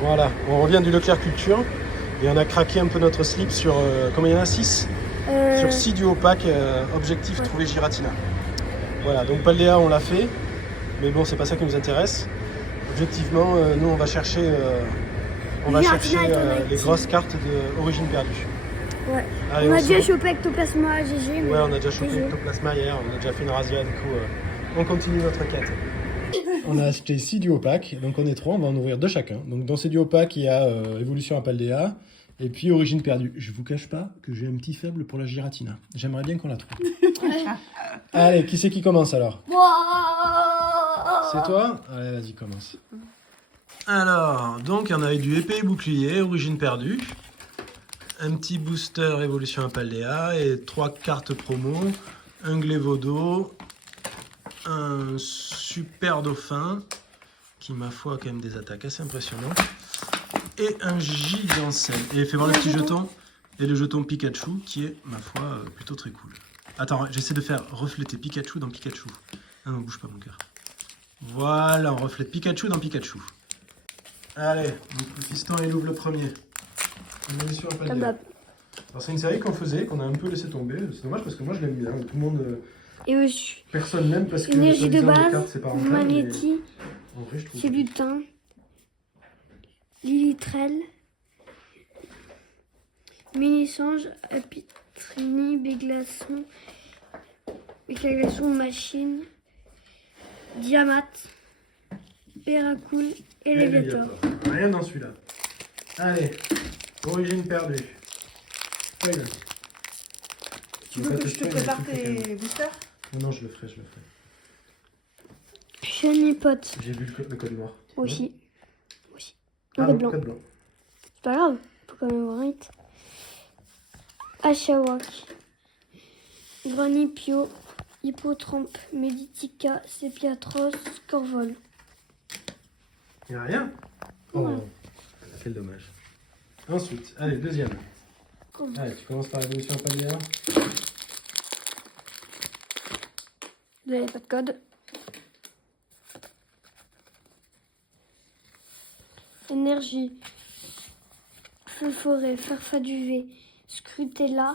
Voilà, on revient du Leclerc Culture et on a craqué un peu notre slip sur, combien il y en a 6 sur 6 duos pack, objectif trouver Giratina. Voilà, donc Paldea on l'a fait, mais bon c'est pas ça qui nous intéresse. Objectivement, nous on va chercher, les grosses cartes d'origine perdue. Ouais. Allez, on a déjà chopé Ectoplasma GG. Ouais, on a déjà chopé Ectoplasma hier, on a déjà fait une razzia, du coup on continue notre quête. On a acheté 6 duos packs, donc on est 3, on va en ouvrir 2 chacun. Donc dans ces duos packs, il y a Évolution à Paldea et puis Origine perdue. Je vous cache pas que j'ai un petit faible pour la Giratina. J'aimerais bien qu'on la trouve. Allez, qui c'est qui commence alors? C'est toi? Allez, vas-y, commence. Alors, donc on a eu du épée et bouclier, Origine perdue. Un petit booster Évolution à Paldea et 3 cartes promo. Un Glévodo. Un super dauphin qui, ma foi, a quand même des attaques assez impressionnantes. Et un Gigancel. Et fais voir le petit jeton. Et le jeton Pikachu qui est, ma foi, plutôt très cool. Attends, j'essaie de faire refléter Pikachu dans Pikachu. Ah non, bouge pas mon cœur. Voilà, on reflète Pikachu dans Pikachu. Allez, donc le fiston il ouvre le premier. Alors c'est une série qu'on faisait, qu'on a un peu laissé tomber. C'est dommage parce que moi je l'aime bien. Tout le monde... personne n'aime parce que énergie de base, cartes, c'est pas rentable, Magnéti, en vrai, je trouve Butin, Lilitrel, Mini-Sange, Apitrini, Béglaçon, Machine, Diamat, Peracool et Léviator. Rien dans celui-là. Allez, Origine perdue. Spoil. Tu veux que je te prépare tes boosters? Non, je le ferai. Chenipote. J'ai vu le code noir. Aussi. Ah, Le le blanc. code blanc. C'est pas grave, faut quand même avoir un hit. Achawak, Granipio, Hippotrampe, Meditica, Sepiatros, Corvol. Il n'y a rien? Oh, quel dommage. Ensuite, allez, deuxième. Allez, tu commences par l'évolution Paldea. Vous n'avez pas de code. Énergie, Feu Forêt, Farfaduvet, Scrutella,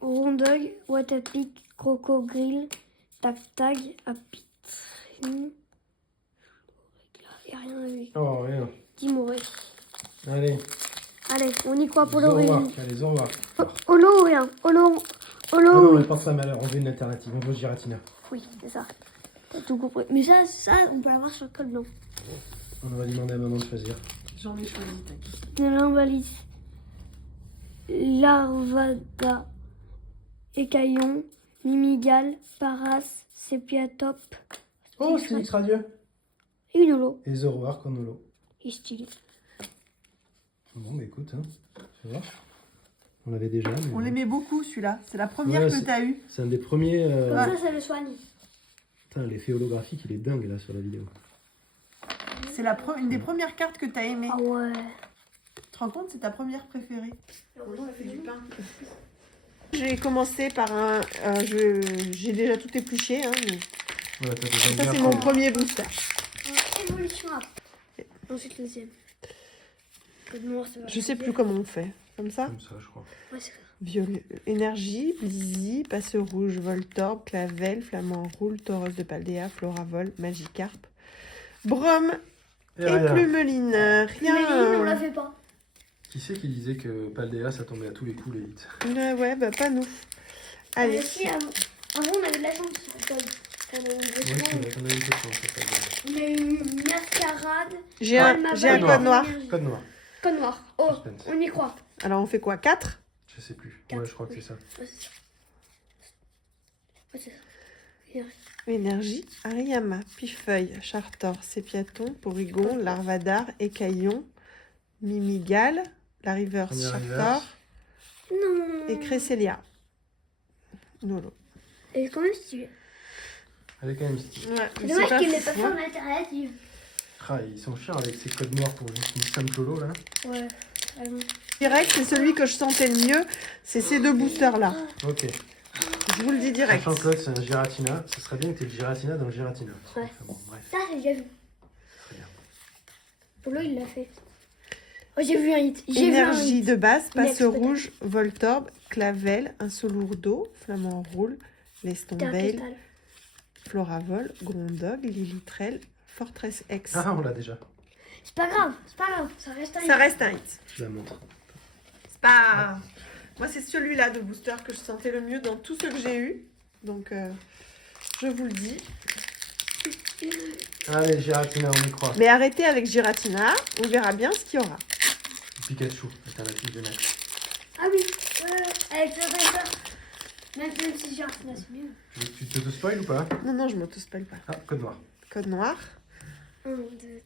Rondeuil, Watapic, Crocogrill, Tag, Apitrini. Il n'y a rien avec. Oh, rien. Timoré. Allez. Allez, on y croit pour Zoroark. l'origine. Allez, Zoroark. Holo ou rien? Holo. Ah non, mais pense à malheur, on veut une alternative, on veut Giratina. Oui, c'est ça. T'as tout compris. Mais ça, on peut l'avoir sur le code blanc. On va demander à maman de choisir. J'en ai choisi, t'inquiète. Nélimbalis, Larvada, Écaillon, Mimigal, Paras, Sépiatop. Oh, c'est X radieux. Et une holo. Et Zoroark en holo. Et stylé. Bon, bah écoute, hein. Tu vas voir. On l'avait déjà. Mais... On l'aimait beaucoup celui-là. C'est la première que t'as eue. C'est un des premiers. Comme ça, ça le soigne. Putain, l'effet holographique, il est dingue là sur la vidéo. C'est une des premières cartes que t'as aimées. Ah ouais. Tu te rends compte, c'est ta première préférée. J'ai commencé par j'ai déjà tout épluché. Hein, mais... Ouais, ça, c'est mon premier booster. Évolution après. Ensuite, le deuxième. Code noir, ça va. Je sais plus comment on fait. Comme ça? Comme ça, je crois. Ouais, c'est ça. Violet, Énergie, Blizzy, Passe Rouge, Voltorb, Clavel, Flamand Roule, Tauros de Paldea, Floravol, Magikarp, Brom et Plumeline. Rien. On la fait pas. Qui c'est qui disait que Paldea ça tombait à tous les coups les hits? Ouais, bah pas nous. Allez. Si, avant, on avait de la chance sur le code. On a une question. On a eu une mascarade. J'ai un code noir. Code noir. Code noir. Oh, Suspense. on y croit. Alors on fait quoi? 4? Je sais plus. 4. Ouais, je crois que c'est ça. Ouais, c'est ça. Ouais, c'est ça. Énergie, Ariama, Pifeuille, Chartor, Sépiaton, Porygon, Larvadar, Écaillon, Mimigal, la Reverse Chartor Non. et Cresselia. Nolo. Elle est quand même stylée. Elle est quand même stylée. Ouais, C'est dommage qu'il n'ait pas fait en alternative. Ah, ils sont chiants avec ces codes noirs pour juste une simple holo là. Ouais, vraiment. Direct, c'est celui que je sentais le mieux. C'est ces deux boosters là. Ok. Je vous le dis direct. Sachant que l'autre c'est un Giratina, ce serait bien que tu aies le Giratina dans le Giratina. Ouais. Enfin, bon, bref. Ça, j'ai déjà vu. Très bien. Polo, il l'a fait. Oh, j'ai vu un hit. J'ai vu un Énergie hit. de base, passe Next, rouge, Voltorb, Clavel, un Solourdo, Flamand Roule, Lestonvale, Cristal. Floravol, Grondog, Lilitrel, Fortress X. Ah, on l'a déjà. C'est pas grave, c'est pas grave. Ça reste un hit. Ça reste un hit. Je la montre. C'est pas... Moi, c'est celui-là de booster que je sentais le mieux dans tous ceux que j'ai eu. Donc, je vous le dis. Allez, Giratina, on y croit. Mais arrêtez avec Giratina, on verra bien ce qu'il y aura. Pikachu, alternative de Next. Ah oui, ouais, avec le Razer. Même si j'ai un c'est mieux. Tu te spoil ou pas? Non, non, je m'auto-spoil pas. Ah, code noir. Code noir. 1, 2,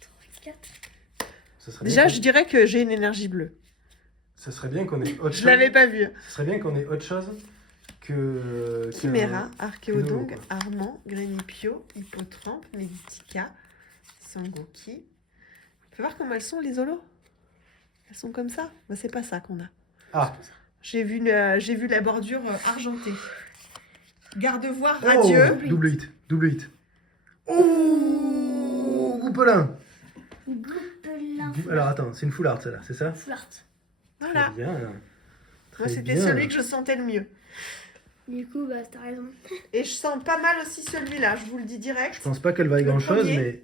3, 4. Ça serait Déjà, bien je dirais que j'ai une énergie bleue. Ça serait bien qu'on ait autre chose. Je l'avais pas vu. Ça serait bien qu'on ait autre chose que. Chimera, que Archéodong, nous, quoi. Armand, Grénipio, Hippotrampe, Meditica, Sangoki. Tu peux voir comment elles sont, les holos? Elles sont comme ça. Bah, c'est pas ça qu'on a. Ah, J'ai vu la bordure argentée. Garde-voir radieux. oh, double hit, double hit. Oh, Goupelin. Goupelin. Alors attends, c'est une full art celle-là, c'est ça? Full art. Voilà. Très bien. Moi, Très c'était bien. celui que je sentais le mieux. Du coup, bah, t'as raison. Et je sens pas mal aussi celui-là, je vous le dis Je direct. pense pas qu'elle vaille Le grand-chose, premier. mais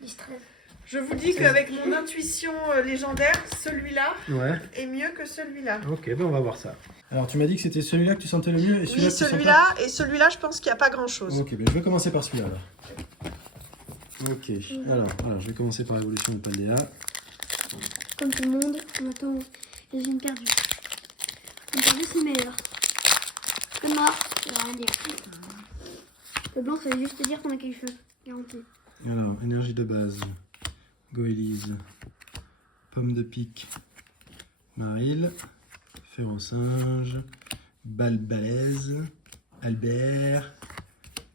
Distress. Je vous dis qu'avec mon intuition légendaire, celui-là ouais. est mieux que celui-là. Ok, ben on va voir ça. Alors tu m'as dit que c'était celui-là que tu sentais le mieux et Oui, celui-là que tu sentais. celui-là et celui-là, je pense qu'il n'y a pas grand-chose. Ok, ben je vais commencer par celui-là alors. Ok, alors je vais commencer par l'évolution de Paldea. Comme tout le monde, on attend les unes perdues. Une perdue, c'est meilleur. Le noir, ça veut rien dire. Le blanc, ça veut juste dire qu'on a quelque chose. Garanti. Alors, énergie de base. Goélise. Pomme de pique. Maril. Ferrosinge. Balbalaise. Albert.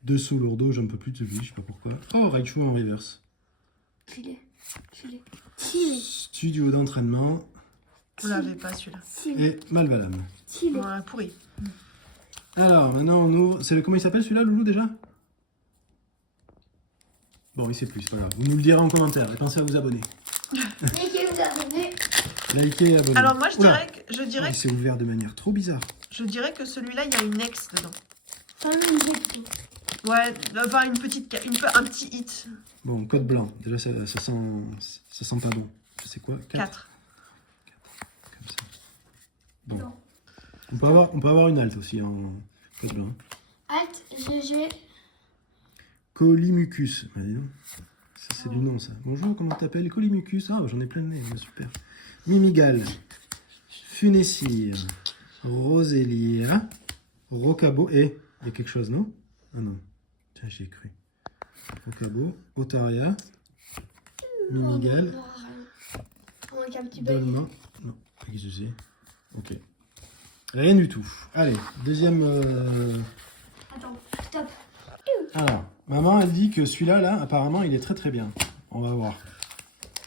Dessous lourdeau, j'en peux plus de celui, je sais pas pourquoi. Oh, Raichu en reverse. Chilé. Studio d'entraînement. Vous l'avez pas celui-là. Et Malvalam. Chilé. Ouais, pourri. Alors, maintenant on ouvre. C'est comment il s'appelle celui-là, Loulou, déjà? Bon, il sait plus, voilà. Vous nous le direz en commentaire et pensez à vous abonner. Likez, vous abonnez. Likez et abonnez. Alors moi, je Oula. dirais Il s'est ouvert de manière trop bizarre. que celui-là, il y a une ex dedans. Enfin, une bête. Ouais, enfin un petit hit. Bon, code blanc. Déjà, ça sent pas bon. C'est quoi? 4. Comme ça. Bon. Non. On peut avoir une halte aussi en code blanc. Alt, GG. Colimucus. Bah, dis donc. Ça, c'est du nom, ça. Bonjour, comment t'appelles? Colimucus. Ah, j'en ai plein de nez. Ouais, super. Mimigal. Funessir. Rosélia. Rocabo. Et il y a quelque chose, non? Ah non. Tiens, j'y ai cru. Rocabo. Otaria. Mimigal. On manque un petit bug. Dolman. Non, qu'est-ce que c'est? Ok. Rien du tout. Allez, deuxième. Attends, stop. Alors, maman, elle dit que celui-là, là, apparemment, il est très très bien. On va voir.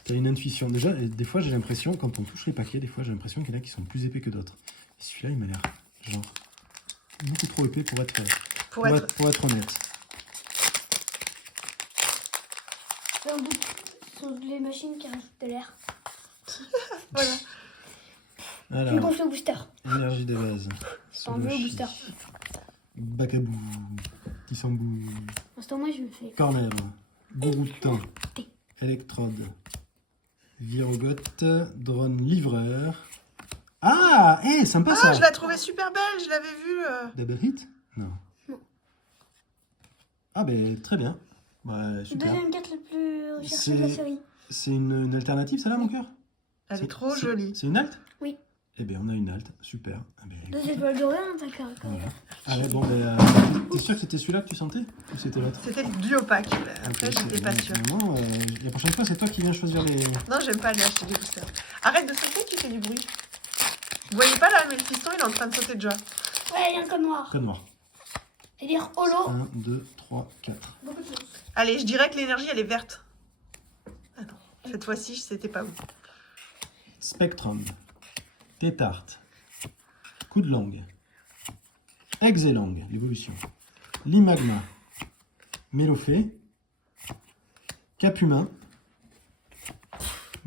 T'as une intuition. Déjà, et des fois, j'ai l'impression, quand on touche les paquets, des fois, j'ai l'impression qu'il y en a qui sont plus épais que d'autres. Et celui-là, il m'a l'air, genre, beaucoup trop épais pour être honnête. C'est un bout sur les machines qui rajoutent de l'air. Voilà. Je me Alors, confie au booster. énergie de base. C'est un vieux booster. Bacabou. Tissambou. En ce temps, moi, je me fais. Corner. Gouroutin. Électrode. Virogotte. Drone livreur. Ah, sympa ça. Ah, je la trouvais super belle, je l'avais vue. Double hit? Non. Non. Ah ben très bien. Bah, super. Deuxième carte le plus recherché de la série. C'est une alternative ça là mon cœur? Elle est trop jolie. C'est une halte? Oui. Eh bien on a une halte, super. Ah, ben, Deux écoute. étoiles dorées, hein, ta carte. Voilà. Ah ouais bon ben t'es sûr que c'était celui-là que tu sentais? Ou c'était l'autre? C'était le duo pack. Après, Ok, j'étais pas sûre. Finalement, la prochaine fois c'est toi qui viens choisir les... Non, j'aime pas aller acheter des boosters. Arrête de sauter, tu fais du bruit. Vous voyez pas là, mais le fiston, il est en train de sauter de joie. Ouais, il y a un code noir. Code noir. Et dire holo. 1, 2, 3, 4. Beaucoup de choses. Allez, je dirais que l'énergie, elle est verte. Ah non, cette fois-ci, c'était pas vous. Spectrum. Tétarte. Coup de langue. Exelang, l'évolution. Limagma. Mélofée. Capumin.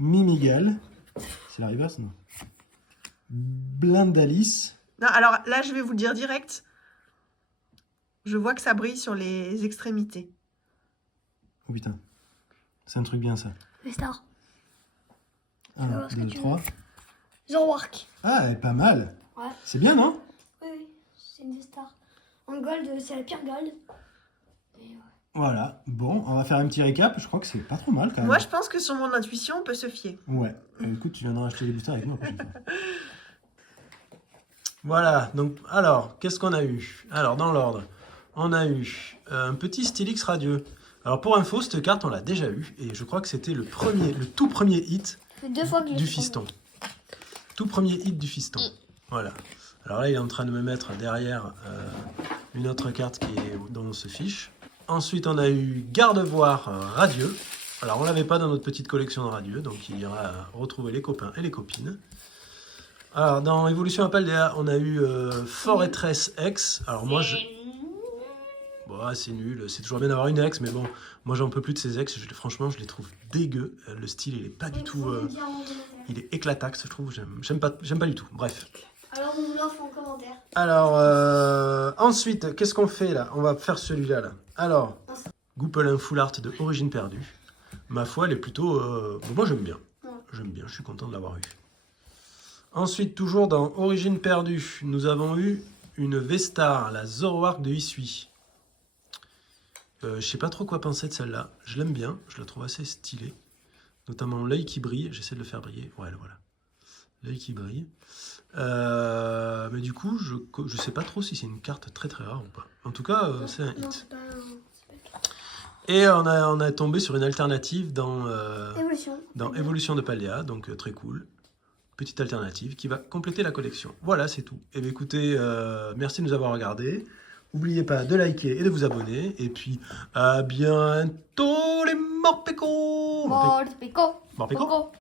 Mimigal. C'est la reverse, non? Blindalis. Non, alors là, je vais vous le dire direct. Je vois que ça brille sur les extrémités. Oh putain. C'est un truc bien, ça. Vestar. 1, voir ce que 2, tu 3. Zorwark. Ah, elle est pas mal. Ouais. C'est bien, non? Oui, oui, c'est une Vestar. En gold, c'est la pire gold. Et ouais. Voilà. Bon, on va faire un petit récap. Je crois que c'est pas trop mal, quand même. Moi, je pense que sur mon intuition, on peut se fier. Ouais. Écoute, tu viendras acheter les boosters avec moi la prochaine fois. Voilà. Donc, alors, qu'est-ce qu'on a eu? Alors, dans l'ordre, on a eu un petit Stylix radieux. Alors, pour info, cette carte, on l'a déjà eu. Et je crois que c'était le tout premier hit C'est 2 fois que je l'ai du fait. fiston. Tout premier hit du fiston. Voilà. Alors là, il est en train de me mettre derrière une autre carte dont on se fiche. Ensuite, on a eu Gardevoir radieux. Alors, on ne l'avait pas dans notre petite collection de radieux, donc il ira retrouver les copains et les copines. Alors, dans Évolution à Paldea, on a eu Fortress X. Alors, moi, bon, c'est nul. C'est toujours bien d'avoir une ex, mais bon, moi, j'en peux plus de ces ex. Franchement, je les trouve dégueux. Le style, il est pas du tout... il est éclataxe, je trouve. J'aime pas du tout. Bref. Alors, on vous l'offre en commentaire. Alors, ensuite, qu'est-ce qu'on fait là? On va faire celui-là. Là. Alors, Goupelin Full Art de Origine Perdue. Ma foi, elle est plutôt... bon, moi, j'aime bien. Ouais. J'aime bien, je suis content de l'avoir eu. Ensuite, toujours dans Origine Perdue, nous avons eu une Vestar, la Zoroark de Hisui. Je sais pas trop quoi penser de celle-là. Je l'aime bien, je la trouve assez stylée. Notamment l'œil qui brille, j'essaie de le faire briller. Ouais, voilà. L'œil qui brille. Mais du coup, je sais pas trop si c'est une carte très très rare ou pas. En tout cas, c'est un Non, hit. c'est pas Et on a tombé sur une alternative dans Évolution. Évolution de Paldea, donc très cool. Petite alternative qui va compléter la collection. Voilà, c'est tout. Et bien écoutez, merci de nous avoir regardés. N'oubliez pas de liker et de vous abonner. Et puis, à bientôt les morpécos. Morpico. Morpécos.